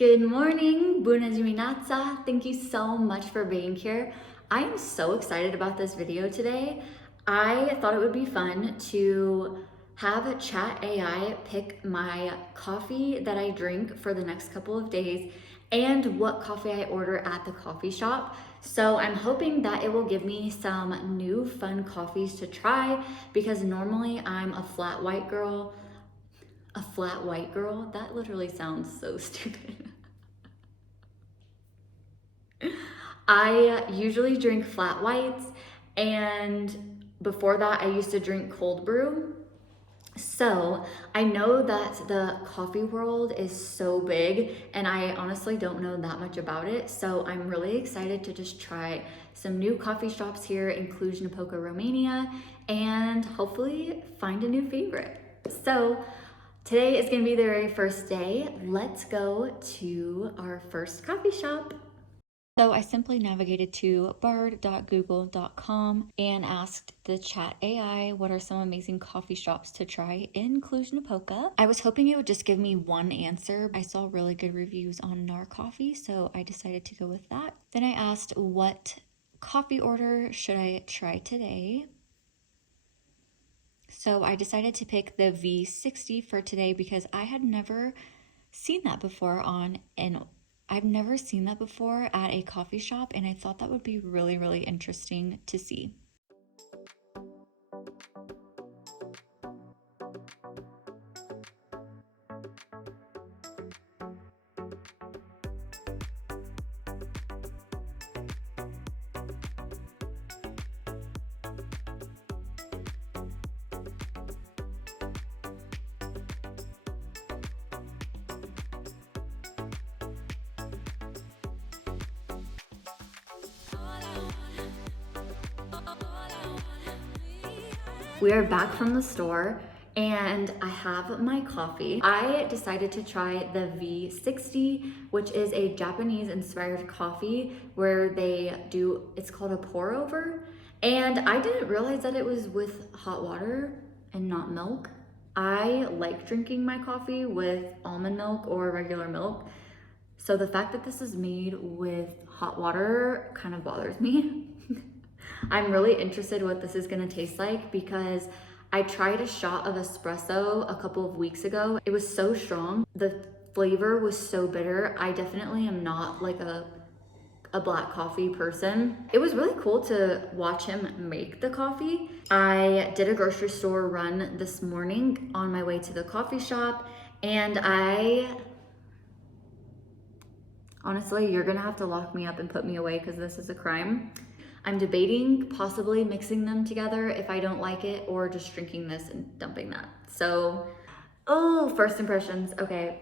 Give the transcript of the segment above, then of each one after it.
Good morning, bună dimineața. Thank you so much for being here. I am so excited about this video today. I thought it would be fun to have Chat AI pick my coffee that I drink for the next couple of days and what coffee I order at the coffee shop. So I'm hoping that it will give me some new fun coffees to try because normally I'm a flat white girl. A flat white girl? That literally sounds so stupid. I usually drink flat whites, and before that I used to drink cold brew. So I know that the coffee world is so big and I honestly don't know that much about it. So I'm really excited to just try some new coffee shops here in Cluj-Napoca, Romania, and hopefully find a new favorite. So today is gonna be the very first day. Let's go to our first coffee shop. So I simply navigated to bard.google.com and asked the chat AI what are some amazing coffee shops to try in Cluj-Napoca. I was hoping it would just give me one answer. I saw really good reviews on NAR coffee, so I decided to go with that. Then I asked what coffee order should I try today. So I decided to pick the V60 for today because I had never seen that before I've never seen that before at a coffee shop, and I thought that would be really, really interesting to see. We are back from the store and I have my coffee. I decided to try the V60, which is a Japanese inspired coffee where it's called a pour over. And I didn't realize that it was with hot water and not milk. I like drinking my coffee with almond milk or regular milk. So the fact that this is made with hot water kind of bothers me. I'm really interested what this is gonna taste like because I tried a shot of espresso a couple of weeks ago. It was so strong. The flavor was so bitter. I definitely am not like a black coffee person. It was really cool to watch him make the coffee. I did a grocery store run this morning on my way to the coffee shop, and honestly, you're gonna have to lock me up and put me away because this is a crime. I'm debating possibly mixing them together if I don't like it, or just drinking this and dumping that. So, oh, first impressions, okay.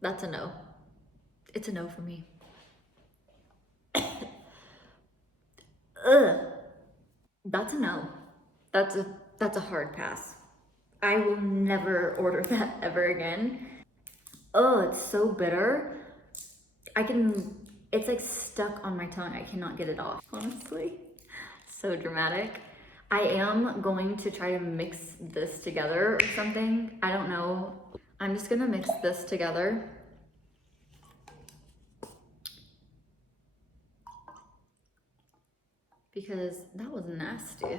That's a no. It's a no for me. Ugh. That's a no. That's a hard pass. I will never order that ever again. Oh, it's so bitter. It's like stuck on my tongue. I cannot get it off, honestly. So dramatic. I am going to try to mix this together or something. I don't know. I'm just gonna mix this together. Because that was nasty.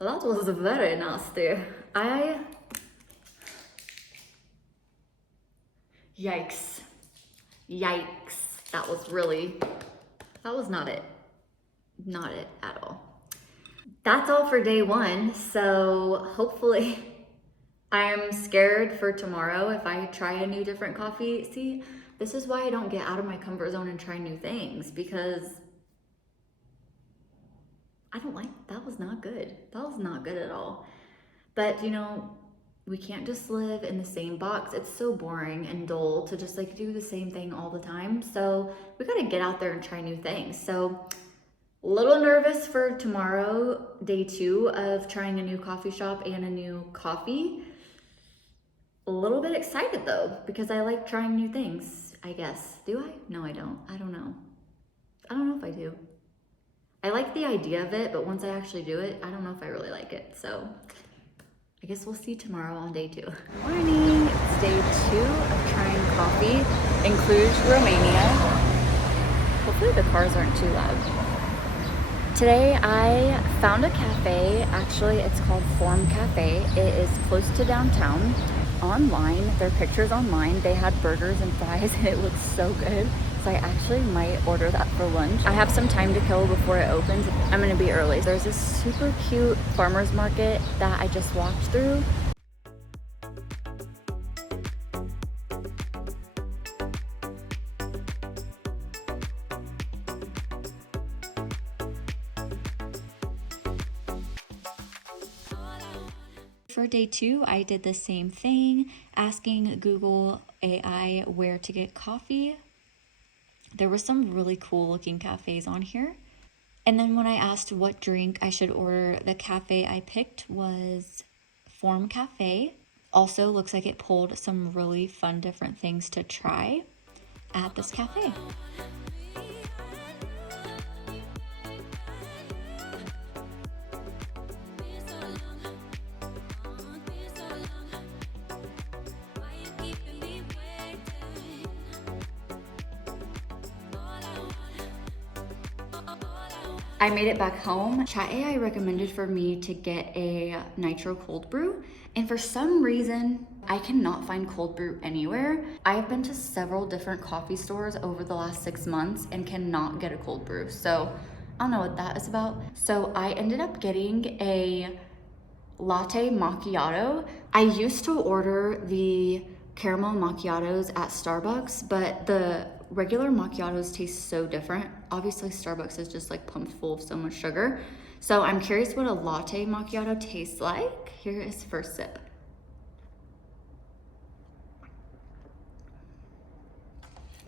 That was very nasty. Yikes. Yikes. That was not it. Not it at all. That's all for day one. So hopefully I'm scared for tomorrow if I try a new different coffee. See, this is why I don't get out of my comfort zone and try new things, because that was not good. That was not good at all. But you know, we can't just live in the same box. It's so boring and dull to just like do the same thing all the time. So we gotta get out there and try new things. So a little nervous for tomorrow, day 2 of trying a new coffee shop and a new coffee. little bit excited though, because I like trying new things, I guess. Do I? No, I don't. I don't know. I don't know if I do. I like the idea of it, but once I actually do it, I don't know if I really like it. So I guess we'll see tomorrow on day 2. Morning, it's day 2 of trying coffee in Cluj-Romania. Hopefully the cars aren't too loud. Today I found a cafe. Actually, it's called Form Cafe. It is close to downtown. Online, their pictures online, they had burgers and fries and it looks so good. So I actually might order that for lunch. I have some time to kill before it opens. I'm gonna be early. There's this super cute farmer's market that I just walked through. For day 2, I did the same thing, asking Google AI where to get coffee. There were some really cool looking cafes on here. And then when I asked what drink I should order, the cafe I picked was Form Cafe. Also looks like it pulled some really fun different things to try at this cafe. I made it back home. Chat AI recommended for me to get a nitro cold brew, and for some reason, I cannot find cold brew anywhere. I have been to several different coffee stores over the last 6 months and cannot get a cold brew, so I don't know what that is about. So I ended up getting a latte macchiato. I used to order the caramel macchiatos at Starbucks, but the regular macchiatos taste so different. Obviously Starbucks is just like pumped full of so much sugar. So I'm curious what a latte macchiato tastes like. Here is first sip.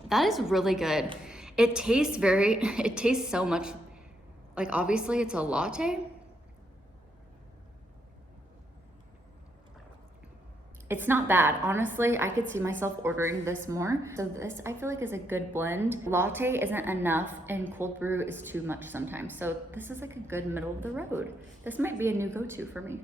That is really good. It tastes so much, like obviously it's a latte. It's not bad. Honestly, I could see myself ordering this more. So this, I feel like, is a good blend. Latte isn't enough and cold brew is too much sometimes. So this is like a good middle of the road. This might be a new go-to for me.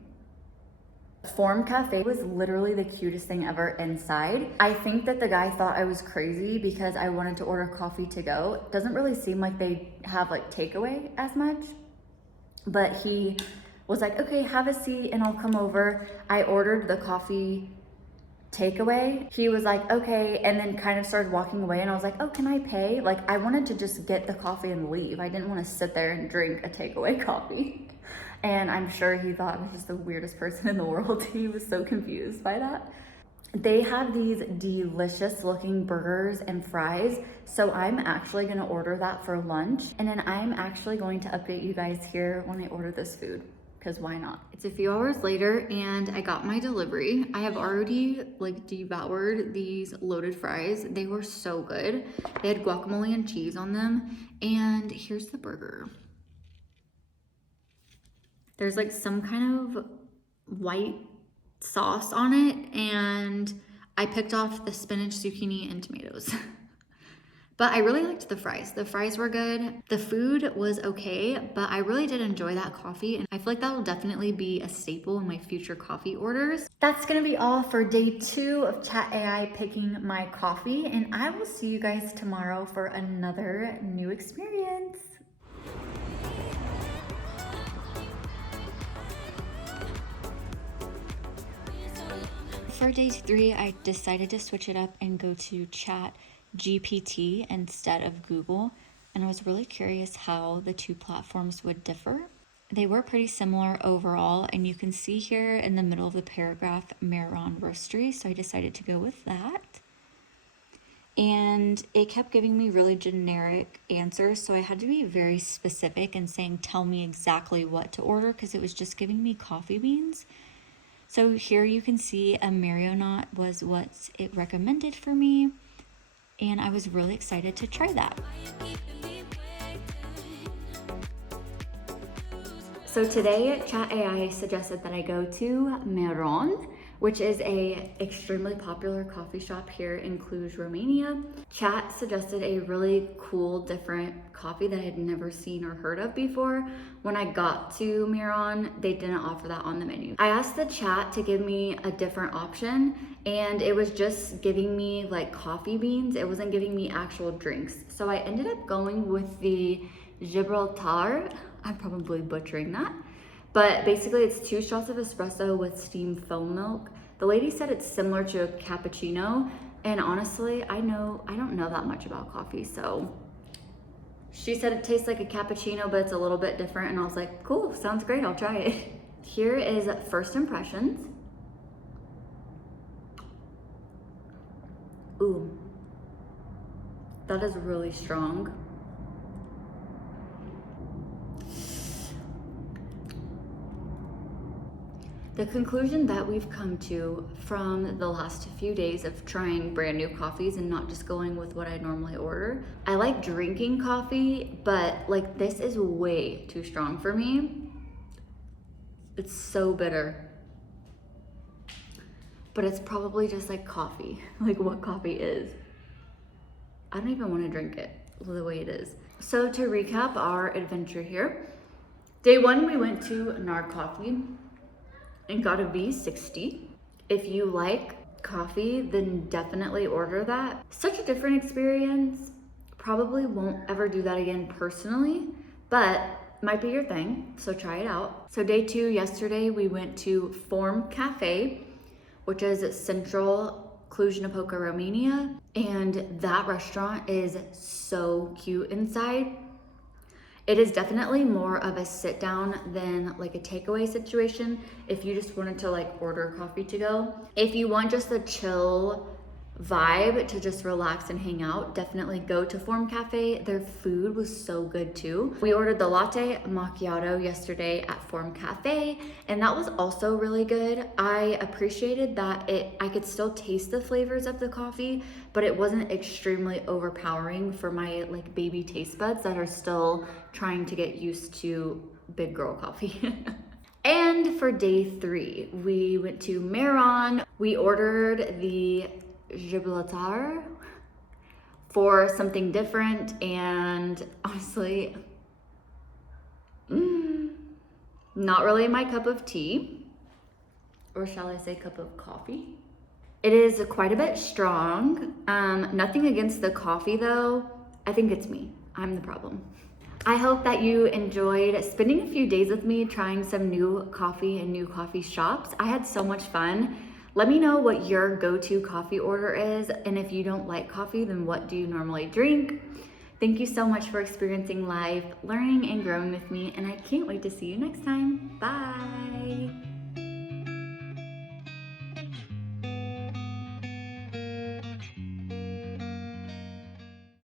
Form Cafe was literally the cutest thing ever inside. I think that the guy thought I was crazy because I wanted to order coffee to go. It doesn't really seem like they have like takeaway as much, but he was like, okay, have a seat and I'll come over. I ordered the coffee takeaway. He was like, okay, and then kind of started walking away and I was like, oh, can I pay? Like I wanted to just get the coffee and leave. I didn't want to sit there and drink a takeaway coffee. And I'm sure he thought I was just the weirdest person in the world. He was so confused by that. They have these delicious looking burgers and fries. So I'm actually gonna order that for lunch. And then I'm actually going to update you guys here when I order this food, because why not? It's a few hours later and I got my delivery. I have already like devoured these loaded fries. They were so good. They had guacamole and cheese on them. And here's the burger. There's like some kind of white sauce on it, and I picked off the spinach, zucchini, and tomatoes. But I really liked the fries. The fries were good. The food was okay, but I really did enjoy that coffee, and I feel like that will definitely be a staple in my future coffee orders. That's gonna be all for day 2 of Chat AI picking my coffee, and I will see you guys tomorrow for another new experience. For day 3, I decided to switch it up and go to Chat GPT instead of Google, and I was really curious how the two platforms would differ. They were pretty similar overall, and you can see here in the middle of the paragraph Meron Roastery, so I decided to go with that. And it kept giving me really generic answers, so I had to be very specific and saying tell me exactly what to order, because it was just giving me coffee beans. So here you can see a Marionette was what it recommended for me, and I was really excited to try that. So today, Chat AI suggested that I go to Meron, which is a extremely popular coffee shop here in Cluj-Romania. Chat suggested a really cool, different coffee that I had never seen or heard of before. When I got to Miran, they didn't offer that on the menu. I asked the chat to give me a different option, and it was just giving me like coffee beans. It wasn't giving me actual drinks. So I ended up going with the Gibraltar. I'm probably butchering that. But basically it's 2 shots of espresso with steamed foam milk. The lady said it's similar to a cappuccino, and honestly, I don't know that much about coffee, so she said it tastes like a cappuccino, but it's a little bit different, and I was like, cool, sounds great, I'll try it. Here is first impressions. Ooh, that is really strong. The conclusion that we've come to from the last few days of trying brand new coffees and not just going with what I normally order. I like drinking coffee, but like this is way too strong for me. It's so bitter. But it's probably just like coffee, like what coffee is. I don't even want to drink it the way it is. So to recap our adventure here, day 1 we went to Nar Coffee and got a V60. If you like coffee, then definitely order that. Such a different experience. Probably won't ever do that again personally, but might be your thing, so try it out. So day 2, yesterday, we went to Form Cafe, which is central Cluj-Napoca, Romania, and that restaurant is so cute inside. It is definitely more of a sit down than like a takeaway situation if you just wanted to like order coffee to go. If you want just a chill vibe to just relax and hang out, definitely go to Form Cafe. Their food was so good too. We ordered the latte macchiato yesterday at Form Cafe, and that was also really good. I appreciated that I could still taste the flavors of the coffee, but it wasn't extremely overpowering for my like baby taste buds that are still trying to get used to big girl coffee. And for day 3, we went to Miran. We ordered the Gibraltar for something different, and honestly, not really my cup of tea, or shall I say cup of coffee. It is quite a bit strong. Nothing against the coffee though. I think it's me. I'm the problem. I hope that you enjoyed spending a few days with me trying some new coffee and new coffee shops. I had so much fun. Let me know what your go-to coffee order is, and if you don't like coffee, then what do you normally drink? Thank you so much for experiencing life, learning and growing with me, and I can't wait to see you next time. Bye.